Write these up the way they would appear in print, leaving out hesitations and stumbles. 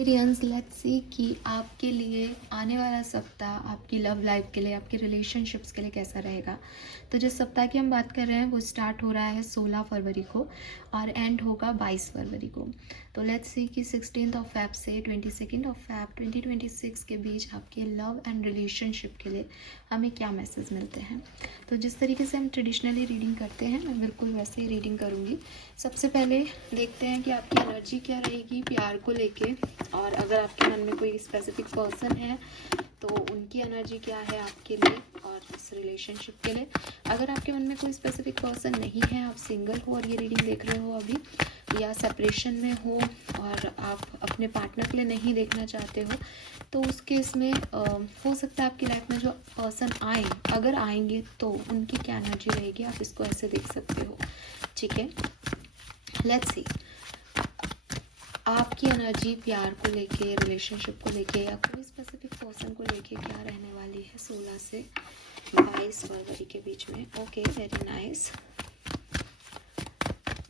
Experience let's see कि आपके लिए आने वाला सप्ताह आपकी लव लाइफ के लिए, आपके रिलेशनशिप्स के लिए कैसा रहेगा। तो जिस सप्ताह की हम बात कर रहे हैं वो स्टार्ट हो रहा है 16 फरवरी को और एंड होगा 22 फरवरी को। तो लेट्स सी कि 16 ऑफ फेब से 22 ऑफ फेब 2026 के बीच आपके लव एंड रिलेशनशिप के लिए हमें क्या मैसेज मिलते हैं। तो जिस तरीके से हम ट्रेडिशनली रीडिंग करते हैं मैं बिल्कुल वैसे ही रीडिंग करूँगी। सबसे पहले देखते हैं कि आपकी एनर्जी क्या रहेगी प्यार को लेके, और अगर आपके मन में कोई स्पेसिफिक पर्सन है तो उनकी एनर्जी क्या है आपके लिए और इस रिलेशनशिप के लिए। अगर आपके मन में कोई स्पेसिफिक पर्सन नहीं है, आप सिंगल हो और ये रीडिंग देख रहे हो अभी, या सेपरेशन में हो और आप अपने पार्टनर के लिए नहीं देखना चाहते हो, तो उस केस में हो सकता है आपकी लाइफ में जो पर्सन आए, अगर आएंगे तो उनकी क्या एनर्जी रहेगी, आप इसको ऐसे देख सकते हो। ठीक है, लेट्स सी आपकी एनर्जी प्यार को लेके, रिलेशनशिप को लेके या कोई स्पेसिफिक पर्सन को लेके क्या रहने वाली है 16 से 22 फरवरी के बीच में। Okay, very nice.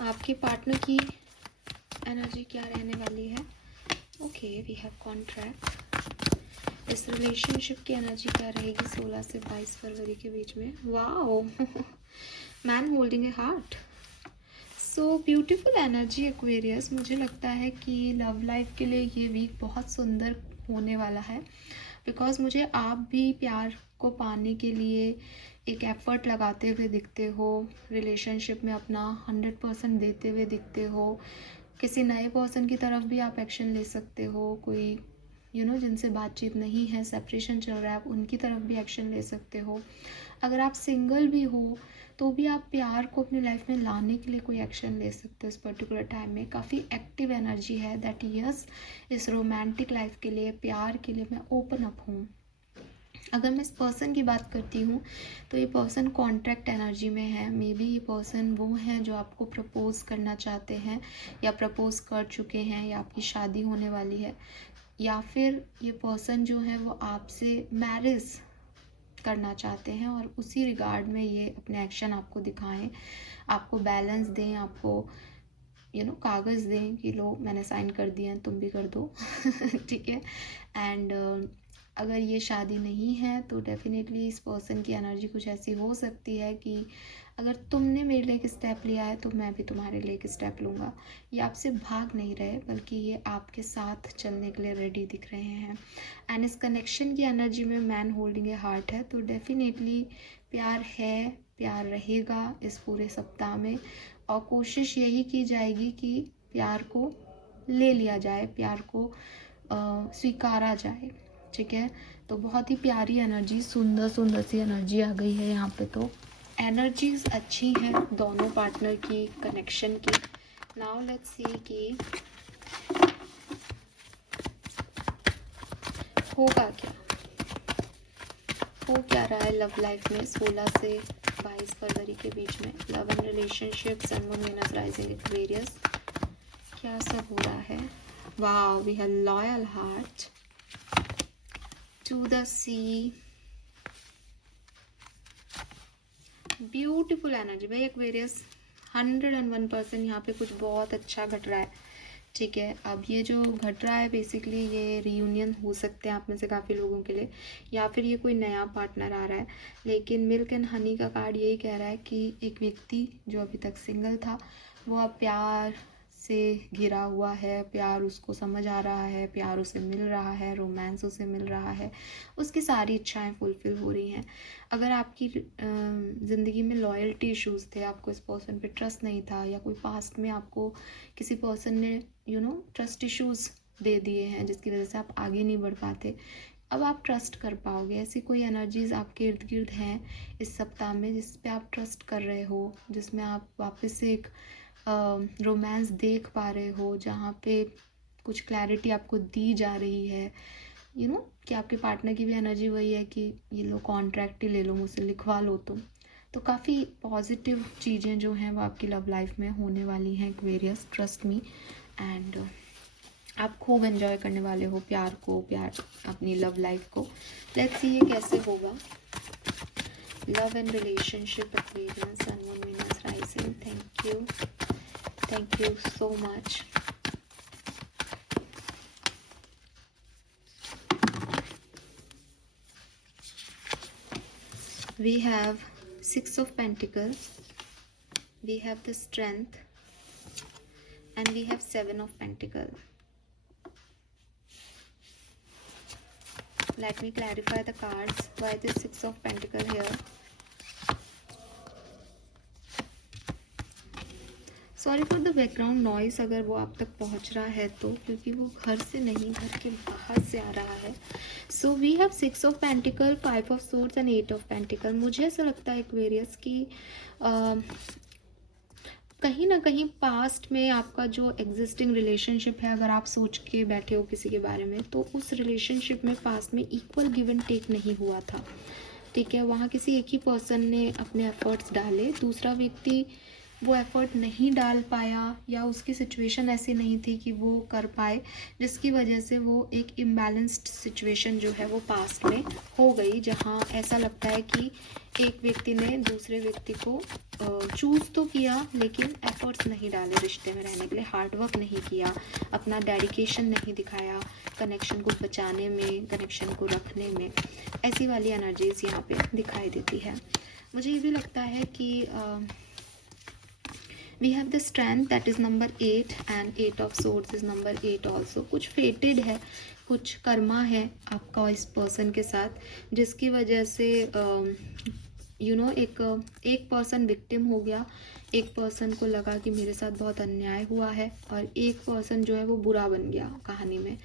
आपके पार्टनर की एनर्जी क्या रहने वाली है। Okay, we have contract. इस रिलेशनशिप की एनर्जी क्या रहेगी 16 से 22 फरवरी के बीच में। Wow, man holding a heart, so beautiful energy Aquarius. मुझे लगता है कि लव लाइफ के लिए ये वीक बहुत सुंदर होने वाला है, बिकॉज मुझे आप भी प्यार को पाने के लिए एक एफर्ट लगाते हुए दिखते हो, रिलेशनशिप में अपना 100% देते हुए दिखते हो। किसी नए पर्सन की तरफ भी आप एक्शन ले सकते हो, कोई जिनसे बातचीत नहीं है, सेपरेशन चल रहा है, आप उनकी तरफ भी एक्शन ले सकते हो। अगर आप सिंगल भी हो तो भी आप प्यार को अपनी लाइफ में लाने के लिए कोई एक्शन ले सकते हो। इस पर्टिकुलर टाइम में काफ़ी एक्टिव एनर्जी है दैट यस, इस रोमांटिक लाइफ के लिए, प्यार के लिए मैं ओपन अप हूँ। अगर मैं इस पर्सन की बात करती हूँ तो ये पर्सन कॉन्ट्रैक्ट एनर्जी में है। मे बी ये पर्सन वो हैं जो आपको प्रपोज करना चाहते हैं या प्रपोज कर चुके हैं या आपकी शादी होने वाली है, या फिर ये पर्सन जो है वो आपसे मैरिज करना चाहते हैं और उसी रिगार्ड में ये अपने एक्शन आपको दिखाएं, आपको बैलेंस दें, आपको कागज़ दें कि लो मैंने साइन कर दिया तुम भी कर दो। ठीक है। एंड अगर ये शादी नहीं है तो डेफिनेटली इस पर्सन की एनर्जी कुछ ऐसी हो सकती है कि अगर तुमने मेरे लिए एक स्टेप लिया है तो मैं भी तुम्हारे लिए एक स्टेप लूँगा। ये आपसे भाग नहीं रहे बल्कि ये आपके साथ चलने के लिए रेडी दिख रहे हैं। एंड इस कनेक्शन की एनर्जी में मैन होल्डिंग ए हार्ट है, तो डेफिनेटली प्यार है, प्यार रहेगा इस पूरे सप्ताह में, और कोशिश यही की जाएगी कि प्यार को ले लिया जाए, प्यार को स्वीकारा जाए। ठीक है, तो बहुत ही प्यारी एनर्जी, सुंदर सुंदर सी एनर्जी आ गई है यहाँ पे। तो एनर्जीज अच्छी हैं दोनों पार्टनर की, कनेक्शन की। नाउ लेट्स सी कि होगा क्या, हो क्या रहा है लव लाइफ में 16 से 22 फरवरी के बीच में। Love and relationship, sun, moon, Venus, rising, Aquarius, क्या सब हो रहा है। Wow, we have loyal heart, to the sea, beautiful energy. भाई एक्वेरियस 101% यहाँ पे कुछ बहुत अच्छा घट रहा है। ठीक है, अब ये जो घट रहा है बेसिकली ये रियूनियन हो सकते हैं आप में से काफ़ी लोगों के लिए, या फिर ये कोई नया पार्टनर आ रहा है। लेकिन मिल्क एंड हनी का कार्ड यही कह रहा है कि एक व्यक्ति जो अभी तक सिंगल था वो अब प्यार से घिरा हुआ है, प्यार उसको समझ आ रहा है, प्यार उसे मिल रहा है, रोमांस उसे मिल रहा है, उसकी सारी इच्छाएं फुलफिल हो रही हैं। अगर आपकी ज़िंदगी में लॉयल्टी इश्यूज़ थे, आपको इस पर्सन पे ट्रस्ट नहीं था, या कोई पास्ट में आपको किसी पर्सन ने ट्रस्ट इश्यूज़ दे दिए हैं जिसकी वजह से आप आगे नहीं बढ़ पाते, अब आप ट्रस्ट कर पाओगे। ऐसी कोई एनर्जीज़ आपके इर्द गिर्द हैं इस सप्ताह में जिस पे आप ट्रस्ट कर रहे हो, जिसमें आप वापस से एक रोमांस देख पा रहे हो, जहाँ पे कुछ क्लैरिटी आपको दी जा रही है। कि आपके पार्टनर की भी एनर्जी वही है कि ये लो कॉन्ट्रैक्ट ही ले लो, मुझसे लिखवा लो तुम। तो काफ़ी पॉजिटिव चीज़ें जो हैं वो आपकी लव लाइफ में होने वाली हैं एक्वेरियस, ट्रस्ट मी। एंड आप खूब एंजॉय करने वाले हो प्यार को, प्यार अपनी लव लाइफ को। लेट्स सी ये कैसे होगा। Love and relationship Aquarius, sun, moon, Venus, rising, thank you so much. we have Six of Pentacles, we have the Strength, and we have Seven of Pentacles. Let me clarify the cards. Why the Six of Pentacles here? Sorry for the background noise अगर वो आप तक पहुंच रहा है तो, क्योंकि वो घर से नहीं, घर के बाहर से आ रहा है. So we have six of pentacles, five of swords and eight of pentacles. मुझे ऐसा लगता है एक्वेरियस की कहीं ना कहीं पास्ट में आपका जो एग्जिस्टिंग रिलेशनशिप है, अगर आप सोच के बैठे हो किसी के बारे में, तो उस रिलेशनशिप में पास्ट में इक्वल गिव एंड टेक नहीं हुआ था. ठीक है, वहाँ किसी एक ही पर्सन ने अपने एफर्ट्स डाले, दूसरा व्यक्ति वो एफर्ट नहीं डाल पाया, या उसकी सिचुएशन ऐसी नहीं थी कि वो कर पाए, जिसकी वजह से वो एक इम्बैलेंस्ड सिचुएशन जो है वो पास्ट में हो गई, जहाँ ऐसा लगता है कि एक व्यक्ति ने दूसरे व्यक्ति को चूज़ तो किया लेकिन एफर्ट्स नहीं डाले रिश्ते में रहने के लिए, हार्डवर्क नहीं किया, अपना डेडिकेशन नहीं दिखाया कनेक्शन को बचाने में, कनेक्शन को रखने में. ऐसी वाली एनर्जीज यहाँ पे दिखाई देती है. मुझे ये भी लगता है कि we have the strength, that is number 8, and 8 of swords is number 8 also. कुछ fated है, कुछ कर्मा है आपका इस पर्सन के साथ, जिसकी वजह से एक पर्सन विक्टिम हो गया, एक पर्सन को लगा कि मेरे साथ बहुत अन्याय हुआ है, और एक पर्सन जो है वो बुरा बन गया कहानी में,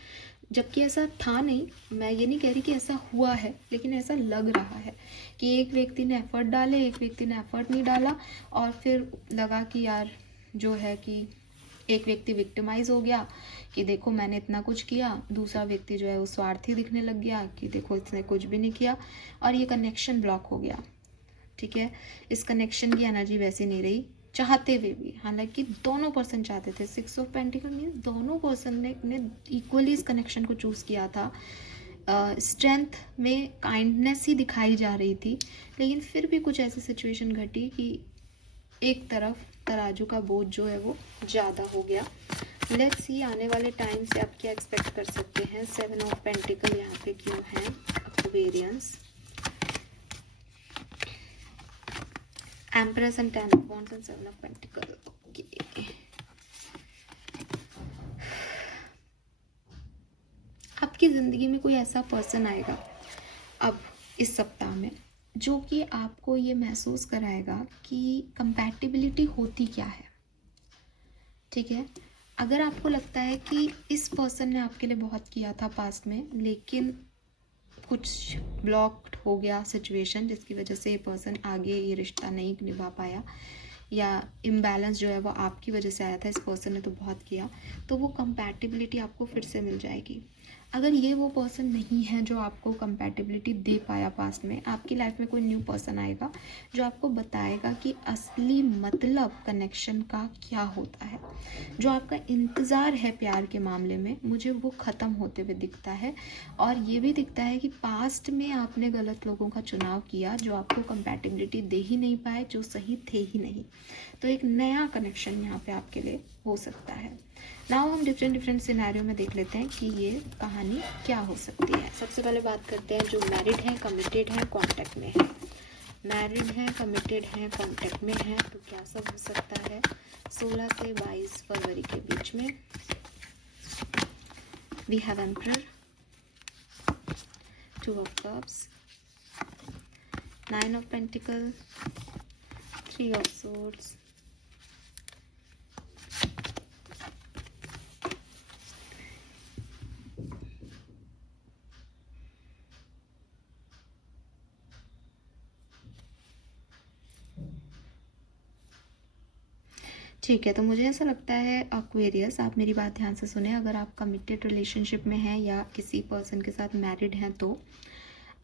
जबकि ऐसा था नहीं. मैं ये नहीं कह रही कि ऐसा हुआ है, लेकिन ऐसा लग रहा है कि एक व्यक्ति ने एफर्ट डाले, एक व्यक्ति ने एफर्ट नहीं डाला, और फिर लगा कि यार जो है कि एक व्यक्ति विक्टिमाइज हो गया कि देखो मैंने इतना कुछ किया, दूसरा व्यक्ति जो है वो स्वार्थी दिखने लग गया कि देखो इसने कुछ भी नहीं किया, और ये कनेक्शन ब्लॉक हो गया. ठीक है, इस कनेक्शन की एनर्जी वैसे नहीं रही चाहते हुए भी, हालांकि दोनों पर्सन चाहते थे. सिक्स ऑफ पेंटिकल मीन दोनों पर्सन ने इक्वली इस कनेक्शन को चूज़ किया था. स्ट्रेंथ में काइंडनेस ही दिखाई जा रही थी, लेकिन फिर भी कुछ ऐसी सिचुएशन घटी कि एक तरफ तराजू का बोझ जो है वो ज़्यादा हो गया. लेट्स सी आने वाले टाइम से आप क्या एक्सपेक्ट कर सकते हैं. सेवन ऑफ पेंटिकल यहाँ पे क्यों है Aquarians. Empress and Ten of Wands and Seven of Pentacles. Okay. आपकी ज़िंदगी में कोई ऐसा पर्सन आएगा अब इस सप्ताह में, जो कि आपको ये महसूस कराएगा कि कंपैटिबिलिटी होती क्या है. ठीक है, अगर आपको लगता है कि इस पर्सन ने आपके लिए बहुत किया था पास्ट में, लेकिन कुछ ब्लॉक्ड हो गया सिचुएशन, जिसकी वजह से ये पर्सन आगे ये रिश्ता नहीं निभा पाया, या इम्बैलेंस जो है वो आपकी वजह से आया था, इस पर्सन ने तो बहुत किया, तो वो कंपैटिबिलिटी आपको फिर से मिल जाएगी. अगर ये वो पर्सन नहीं है जो आपको कंपैटिबिलिटी दे पाया पास्ट में, आपकी लाइफ में कोई न्यू पर्सन आएगा जो आपको बताएगा कि असली मतलब कनेक्शन का क्या होता है. जो आपका इंतज़ार है प्यार के मामले में, मुझे वो ख़त्म होते हुए दिखता है. और ये भी दिखता है कि पास्ट में आपने गलत लोगों का चुनाव किया जो आपको कंपैटिबिलिटी दे ही नहीं पाए, जो सही थे ही नहीं. तो एक नया कनेक्शन यहाँ पे आपके लिए हो सकता है. नाउ हम डिफरेंट सिनेरियो में देख लेते हैं कि ये कहानी क्या हो सकती है. सबसे पहले बात करते हैं जो मैरिड हैं, कमिटेड हैं, कॉन्टैक्ट में हैं. मैरिड हैं, कमिटेड हैं, कॉन्टैक्ट में हैं, तो क्या सब हो सकता है 16 से 22 फरवरी के बीच में. We have emperor, two of cups, 9 of pentacles, 3 of swords, ठीक है. तो मुझे ऐसा लगता है एक्वेरियस, आप मेरी बात ध्यान से सुने. अगर आप कमिटेड रिलेशनशिप में हैं या किसी पर्सन के साथ मैरिड हैं, तो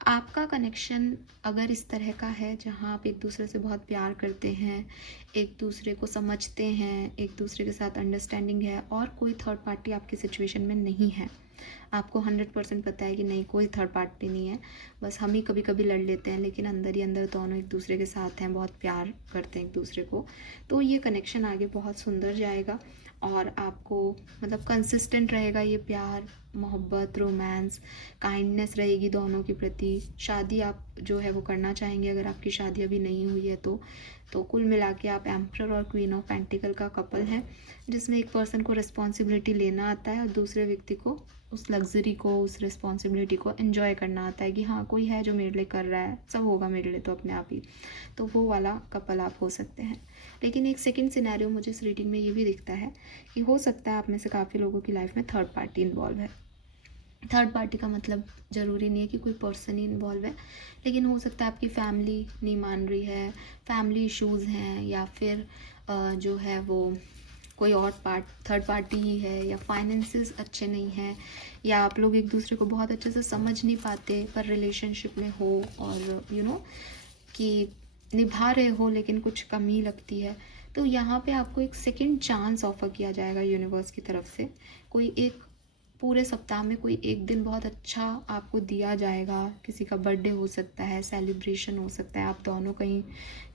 आपका कनेक्शन अगर इस तरह का है जहां आप एक दूसरे से बहुत प्यार करते हैं, एक दूसरे को समझते हैं, एक दूसरे के साथ अंडरस्टैंडिंग है, और कोई थर्ड पार्टी आपकी सिचुएशन में नहीं है, आपको 100% पता है कि नहीं कोई थर्ड पार्टी नहीं है, बस हम ही कभी कभी लड़ लेते हैं, लेकिन अंदर ही अंदर दोनों एक दूसरे के साथ हैं, बहुत प्यार करते हैं एक दूसरे को, तो ये कनेक्शन आगे बहुत सुंदर जाएगा. और आपको मतलब कंसिस्टेंट रहेगा ये प्यार, मोहब्बत, रोमांस, काइंडनेस रहेगी दोनों के प्रति। शादी आप जो है वो करना चाहेंगे अगर आपकी शादी अभी नहीं हुई है तो कुल मिला के आप एम्परर और क्वीन ऑफ पेंटिकल का कपल है, जिसमें एक पर्सन को रिस्पॉन्सिबिलिटी लेना आता है और दूसरे व्यक्ति को उस लग्जरी को, उस रिस्पॉन्सिबिलिटी को एंजॉय करना आता है कि हाँ कोई है जो मेरे लिए कर रहा है, सब होगा मेरे लिए तो अपने आप ही। तो वो वाला कपल आप हो सकते हैं। लेकिन एक सेकंड सिनेरियो मुझे इस रीडिंग में ये भी दिखता है कि हो सकता है आप में से काफ़ी लोगों की लाइफ में थर्ड पार्टी इन्वॉल्व है। थर्ड पार्टी का मतलब ज़रूरी नहीं है कि कोई पर्सन ही इन्वॉल्व है, लेकिन हो सकता है आपकी फैमिली नहीं मान रही है, फैमिली इश्यूज़ हैं, या फिर जो है वो कोई और थर्ड पार्टी ही है, या फाइनेंसेस अच्छे नहीं हैं, या आप लोग एक दूसरे को बहुत अच्छे से समझ नहीं पाते पर रिलेशनशिप में हो और कि निभा रहे हो लेकिन कुछ कमी लगती है। तो यहाँ पे आपको एक सेकंड चांस ऑफर किया जाएगा यूनिवर्स की तरफ से। कोई एक पूरे सप्ताह में कोई एक दिन बहुत अच्छा आपको दिया जाएगा। किसी का बर्थडे हो सकता है, सेलिब्रेशन हो सकता है, आप दोनों कहीं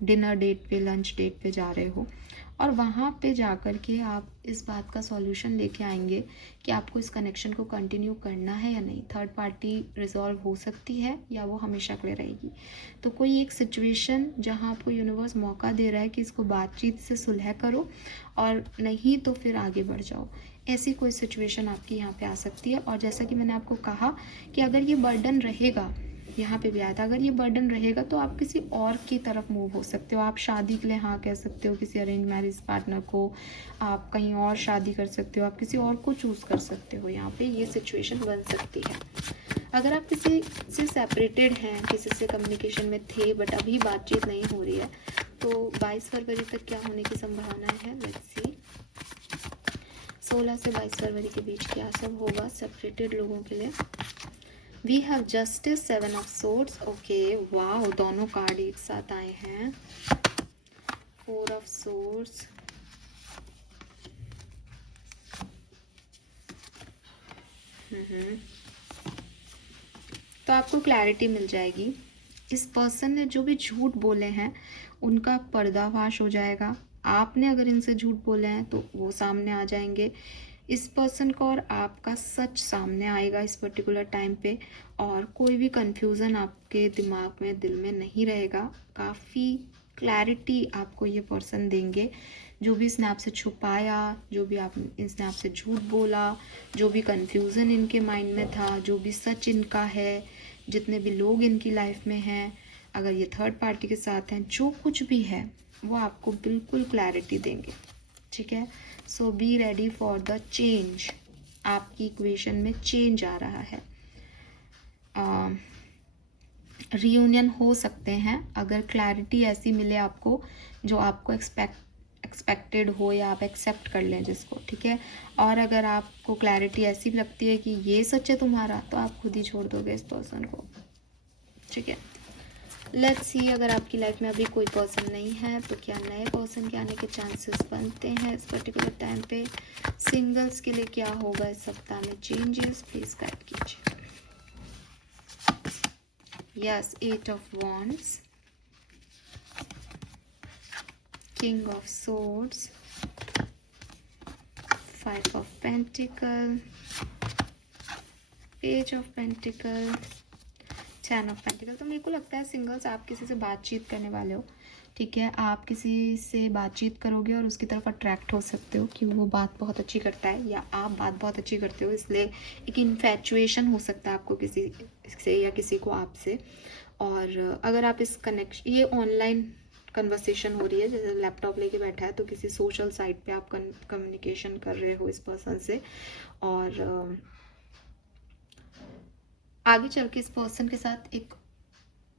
डिनर डेट पे, लंच डेट पे जा रहे हो और वहाँ पे जा कर के आप इस बात का सॉल्यूशन लेके आएंगे कि आपको इस कनेक्शन को कंटिन्यू करना है या नहीं। थर्ड पार्टी रिजॉल्व हो सकती है या वो हमेशा के लिए रहेगी। तो कोई एक सिचुएशन जहाँ आपको यूनिवर्स मौका दे रहा है कि इसको बातचीत से सुलह करो और नहीं तो फिर आगे बढ़ जाओ, ऐसी कोई सिचुएशन आपकी यहाँ पे आ सकती है। और जैसा कि मैंने आपको कहा कि अगर ये बर्डन रहेगा, यहाँ पे भी आया था, अगर ये बर्डन रहेगा तो आप किसी और की तरफ मूव हो सकते हो। आप शादी के लिए हाँ कह सकते हो किसी अरेंज मैरिज पार्टनर को, आप कहीं और शादी कर सकते हो, आप किसी और को चूज़ कर सकते हो। यहाँ पे ये सिचुएशन बन सकती है। अगर आप किसी से सेपरेटेड हैं, किसी से कम्युनिकेशन में थे बट अभी बातचीत नहीं हो रही है, तो 22 फरवरी तक क्या होने की संभावना है, लेट्स सी। 16 से 22 फरवरी के बीच क्या सब होगा सेपरेटेड लोगों के लिए। We have justice, 7 of swords, okay, वाह, दोनों कार्ड एक साथ आए हैं। 4 ऑफ सोर्ड्स, तो आपको क्लैरिटी मिल जाएगी। इस पर्सन ने जो भी झूठ बोले हैं उनका पर्दाफाश हो जाएगा। आपने अगर इनसे झूठ बोले हैं तो वो सामने आ जाएंगे। इस पर्सन को और आपका सच सामने आएगा इस पर्टिकुलर टाइम पे, और कोई भी कंफ्यूजन आपके दिमाग में, दिल में नहीं रहेगा। काफ़ी क्लैरिटी आपको ये पर्सन देंगे। जो भी इसने आपसे छुपाया, जो भी इसने आपसे झूठ बोला, जो भी कंफ्यूजन इनके माइंड में था, जो भी सच इनका है, जितने भी लोग इनकी लाइफ में हैं, अगर ये थर्ड पार्टी के साथ हैं, जो कुछ भी है वो आपको बिल्कुल क्लैरिटी देंगे। ठीक है, so be ready for the change. आपकी इक्वेशन में चेंज आ रहा है। रियूनियन हो सकते हैं अगर क्लैरिटी ऐसी मिले आपको जो आपको एक्सपेक्टेड हो, या आप एक्सेप्ट कर लें जिसको। ठीक है, और अगर आपको क्लैरिटी ऐसी लगती है कि ये सच है तुम्हारा, तो आप खुद ही छोड़ दोगे इस पर्सन को। ठीक है, लेट्स सी, अगर आपकी लाइफ में अभी कोई पर्सन नहीं है तो क्या नए पर्सन के आने के चांसेस बनते हैं इस पर्टिकुलर टाइम पे। सिंगल्स के लिए क्या होगा इस सप्ताह में चेंजेस, प्लीज गाइड कीजिए। Yes, 8 of wands, king of swords, 5 of pentacle, page of pentacle, 10 of pentacle. तो मेरे को लगता है सिंगल्स, आप किसी से बातचीत करने वाले हो। ठीक है, आप किसी से बातचीत करोगे और उसकी तरफ अट्रैक्ट हो सकते हो कि वो बात बहुत अच्छी करता है या आप बात बहुत अच्छी करते हो, इसलिए एक इन्फैचुएशन हो सकता है आपको किसी से या किसी को आपसे। और अगर आप इस कनेक्शन, ये ऑनलाइन कन्वर्सेशन हो रही है, जैसे लैपटॉप लेके बैठा है तो किसी सोशल साइट पे आप कम्युनिकेशन कर रहे हो इस पर्सन से, और आगे चल के इस पर्सन के साथ एक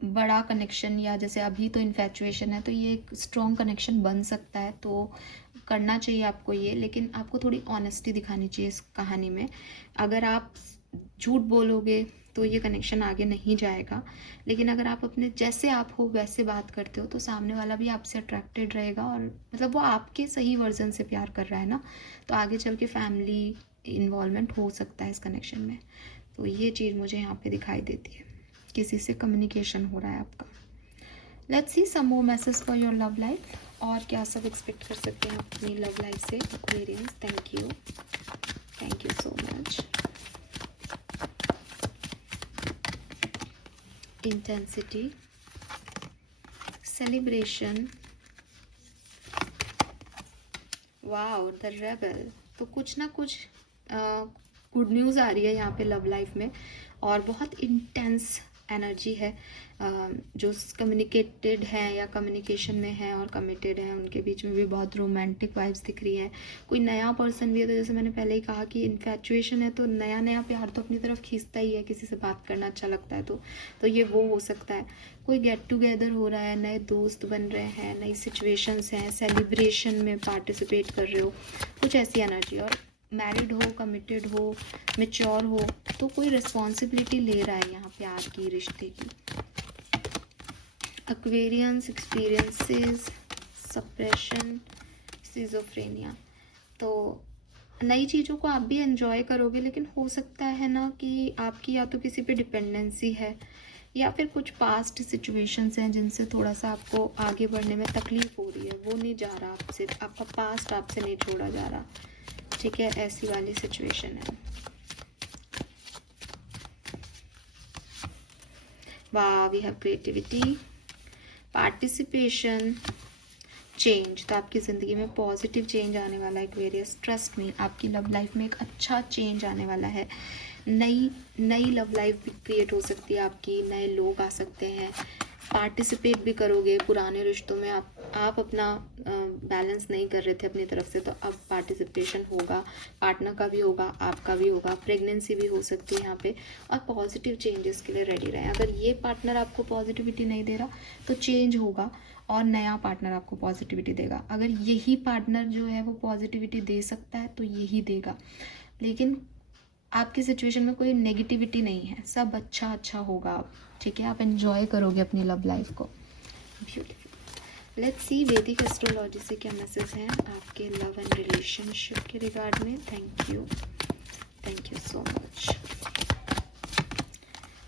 बड़ा कनेक्शन, या जैसे अभी तो इन्फैचुएशन है तो ये एक स्ट्रॉन्ग कनेक्शन बन सकता है। तो करना चाहिए आपको ये, लेकिन आपको थोड़ी ऑनेस्टी दिखानी चाहिए इस कहानी में। अगर आप झूठ बोलोगे तो ये कनेक्शन आगे नहीं जाएगा, लेकिन अगर आप अपने जैसे आप हो वैसे बात करते हो तो सामने वाला भी आपसे अट्रैक्टेड रहेगा, और मतलब वो आपके सही वर्जन से प्यार कर रहा है ना, तो आगे चल के फैमिली इन्वॉल्वमेंट हो सकता है इस कनेक्शन में। तो ये चीज़ मुझे यहाँ पे दिखाई देती है, किसी से कम्युनिकेशन हो रहा है आपका। Let's see some more message for your love life, और क्या सब एक्सपेक्ट कर सकते हैं अपनी लव लाइफ से Aquarians. Thank you so much. Intensity, celebration, wow the rebel. तो कुछ ना कुछ गुड न्यूज़ आ रही है यहाँ पे लव लाइफ में, और बहुत इंटेंस एनर्जी है। जो कम्युनिकेटेड हैं या कम्युनिकेशन में हैं और कमिटेड हैं, उनके बीच में भी बहुत रोमांटिक वाइब्स दिख रही हैं। कोई नया पर्सन भी है, तो जैसे मैंने पहले ही कहा कि इन्फैचुएशन है, तो नया नया प्यार तो अपनी तरफ खींचता ही है, किसी से बात करना अच्छा लगता है तो ये वो हो सकता है। कोई गेट टुगेदर हो रहा है, नए दोस्त बन रहे हैं, नई सिचुएशंस हैं, सेलिब्रेशन में पार्टिसिपेट कर रहे हो, कुछ ऐसी एनर्जी। और मैरिड हो, कमिटेड हो, मैच्योर हो, तो कोई रिस्पॉन्सिबिलिटी ले रहा है यहाँ प्यार की, रिश्ते की। Aquarians, experiences, suppression, schizophrenia. तो नई चीज़ों को आप भी एंजॉय करोगे, लेकिन हो सकता है ना कि आपकी या तो किसी पे डिपेंडेंसी है, या फिर कुछ पास्ट सिचुएशंस हैं जिनसे थोड़ा सा आपको आगे बढ़ने में तकलीफ हो रही है, वो नहीं जा रहा आपसे, आपका पास्ट आपसे नहीं छोड़ा जा रहा। ठीक है, ऐसी वाली सिचुएशन है। वाह, we have creativity, participation, change. तो आपकी ज़िंदगी में पॉजिटिव चेंज आने वाला है एक्वेरियस, ट्रस्ट मी। आपकी लव लाइफ में एक अच्छा चेंज आने वाला है। नई लव लाइफ भी क्रिएट हो सकती है आपकी, नए लोग आ सकते हैं, पार्टिसिपेट भी करोगे पुराने रिश्तों में। आप अपना बैलेंस नहीं कर रहे थे अपनी तरफ से, तो अब पार्टिसिपेशन होगा, पार्टनर का भी होगा, आपका भी होगा। प्रेगनेंसी भी हो सकती है यहाँ पे, और पॉजिटिव चेंजेस के लिए रेडी रहें। अगर ये पार्टनर आपको पॉजिटिविटी नहीं दे रहा, तो चेंज होगा और नया पार्टनर आपको पॉजिटिविटी देगा। अगर यही पार्टनर जो है वो पॉजिटिविटी दे सकता है, तो यही देगा। लेकिन आपकी सिचुएशन में कोई नेगेटिविटी नहीं है, सब अच्छा अच्छा होगा। ठीक है, आप एंजॉय करोगे अपनी लव लाइफ को। Beautiful. Let's see Vedic astrology से क्या मैसेज हैं आपके लव एंड रिलेशनशिप के रिगार्ड में। Thank you so much.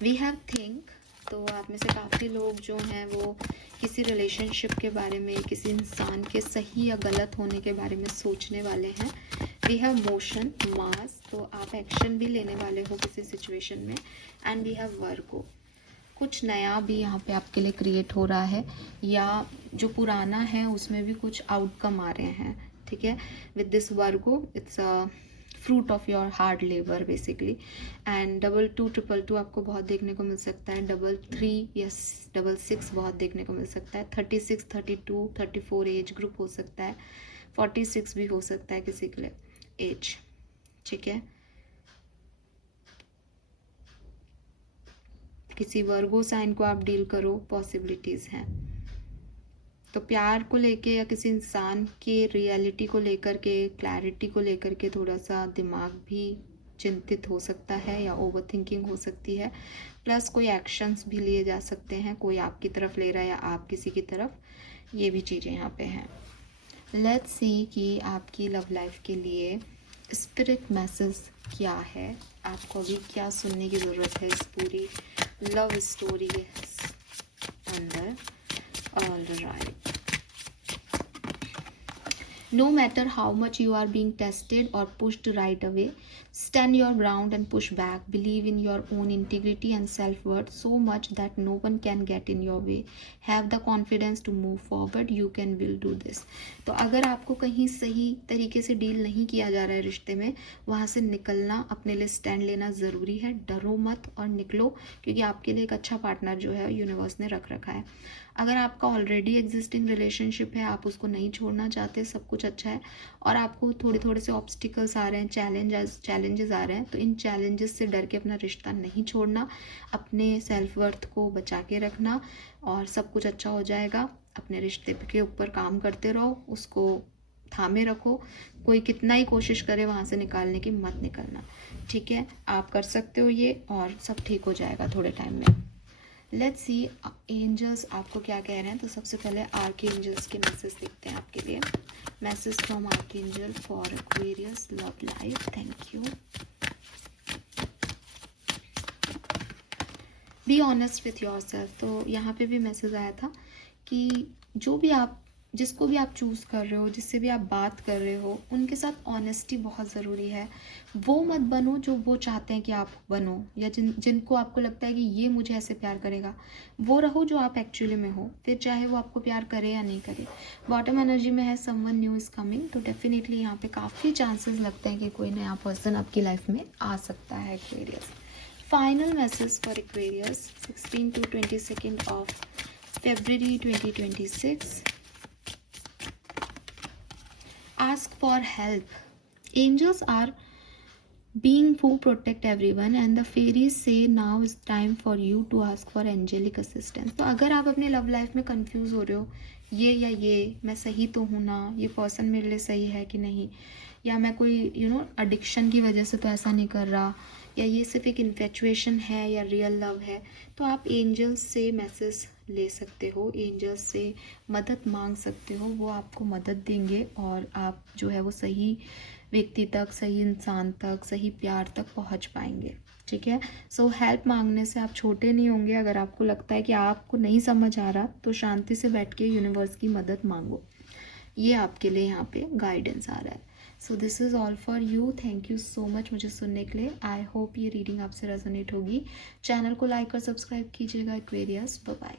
We have think. तो आप में से काफ़ी लोग जो हैं वो किसी रिलेशनशिप के बारे में, किसी इंसान के सही या गलत होने के बारे में सोचने वाले हैं। वी हैव मोशन, मास। तो आप एक्शन भी लेने वाले हो किसी सिचुएशन में। एंड वी हैव वर्गो। कुछ नया भी यहाँ पे आपके लिए क्रिएट हो रहा है, या जो पुराना है उसमें भी कुछ आउटकम आ रहे हैं। ठीक है, with this Virgo it's a fruit of your hard labour basically. And 22 222 आपको बहुत देखने को मिल सकता है। 33 या 66 बहुत देखने को मिल सकता है। 36 32 34 एज ग्रुप हो सकता है। 46 भी हो सकता है किसी के लिए एज। ठीक है, किसी वर्गो साइन को आप डील करो, पॉसिबिलिटीज हैं। तो प्यार को लेके या किसी इंसान के रियलिटी को लेकर के, क्लैरिटी को लेकर के थोड़ा सा दिमाग भी चिंतित हो सकता है, या ओवर थिंकिंग हो सकती है। प्लस कोई एक्शंस भी लिए जा सकते हैं, कोई आपकी तरफ ले रहा है या आप किसी की तरफ, ये भी चीज़ें यहाँ पे हैं। लेट्स सी कि आपकी लव लाइफ के लिए स्पिरिट मैसेज क्या है, आपको अभी क्या सुनने की ज़रूरत है इस पूरी लव स्टोरी के अंदर। All right, no matter how much you are being tested or pushed right away, stand your ground and push back. Believe in your own integrity and self-worth so much that no one can get in your way. Have the confidence to move forward. You can will do this. तो अगर आपको कहीं सही तरीके से deal नहीं किया जा रहा है रिश्ते में, वहाँ से निकलना, अपने लिए स्टैंड लेना ज़रूरी है। डरो मत और निकलो, क्योंकि आपके लिए एक अच्छा पार्टनर जो है यूनिवर्स ने रख रखा है। अगर आपका ऑलरेडी एग्जिस्टिंग रिलेशनशिप है, आप उसको नहीं छोड़ना चाहते, सब कुछ अच्छा है, और आपको थोड़े से ऑब्स्टिकल्स आ रहे हैं, चैलेंजेस आ रहे हैं, तो इन चैलेंजेस से डर के अपना रिश्ता नहीं छोड़ना, अपने सेल्फ वर्थ को बचा के रखना, और सब कुछ अच्छा हो जाएगा। अपने रिश्ते के ऊपर काम करते रहो, उसको थामे रखो। कोई कितना ही कोशिश करे वहाँ से निकालने की, मत निकलना। ठीक है, आप कर सकते हो ये, और सब ठीक हो जाएगा थोड़े टाइम में। लेट्स सी एंजल्स आपको क्या कह रहे हैं। तो सबसे पहले आर्कएंजल्स के मैसेज देखते हैं आपके लिए। Message from archangel for Aquarius love life. Thank you. Be honest with your self. तो यहाँ पे भी मैसेज आया था कि जिसको भी आप चूज़ कर रहे हो, जिससे भी आप बात कर रहे हो, उनके साथ ऑनेस्टी बहुत ज़रूरी है। वो मत बनो जो वो चाहते हैं कि आप बनो, या जिनको आपको लगता है कि ये मुझे ऐसे प्यार करेगा। वो रहो जो आप एक्चुअली में हो, फिर चाहे वो आपको प्यार करे या नहीं करे। बॉटम एनर्जी में है समवन न्यू इज़ कमिंग, तो डेफिनेटली यहाँ पे काफ़ी चांसेस लगते हैं कि कोई नया पर्सन आपकी लाइफ में आ सकता है Aquarius. Final message for Aquarius 16 to 22 of February 2026. Ask for help. Angels are being who protect everyone and the fairies say now is time for you to ask for angelic assistance. तो अगर आप अपने love life में confuse हो रहे हो, ये या ये, मैं सही तो हूँ ना, ये पर्सन मेरे लिए सही है कि नहीं, या मैं कोई एडिक्शन की वजह से तो ऐसा नहीं कर रहा, या ये सिर्फ एक इन्फेचुएशन है या रियल लव है, तो आप एंजल्स से मैसेज ले सकते हो, एंजल्स से मदद मांग सकते हो। वो आपको मदद देंगे और आप जो है वो सही व्यक्ति तक, सही इंसान तक, सही प्यार तक पहुंच पाएंगे। ठीक है। सो हेल्प मांगने से आप छोटे नहीं होंगे। अगर आपको लगता है कि आपको नहीं समझ आ रहा, तो शांति से बैठ के यूनिवर्स की मदद मांगो। ये आपके लिए यहाँ पे गाइडेंस आ रहा है। So this is all for you. Thank you so much मुझे सुनने के लिए। आई होप ये रीडिंग आपसे रेजोनेट होगी। चैनल को लाइक और सब्सक्राइब कीजिएगा एक्वेरियस। Bye bye.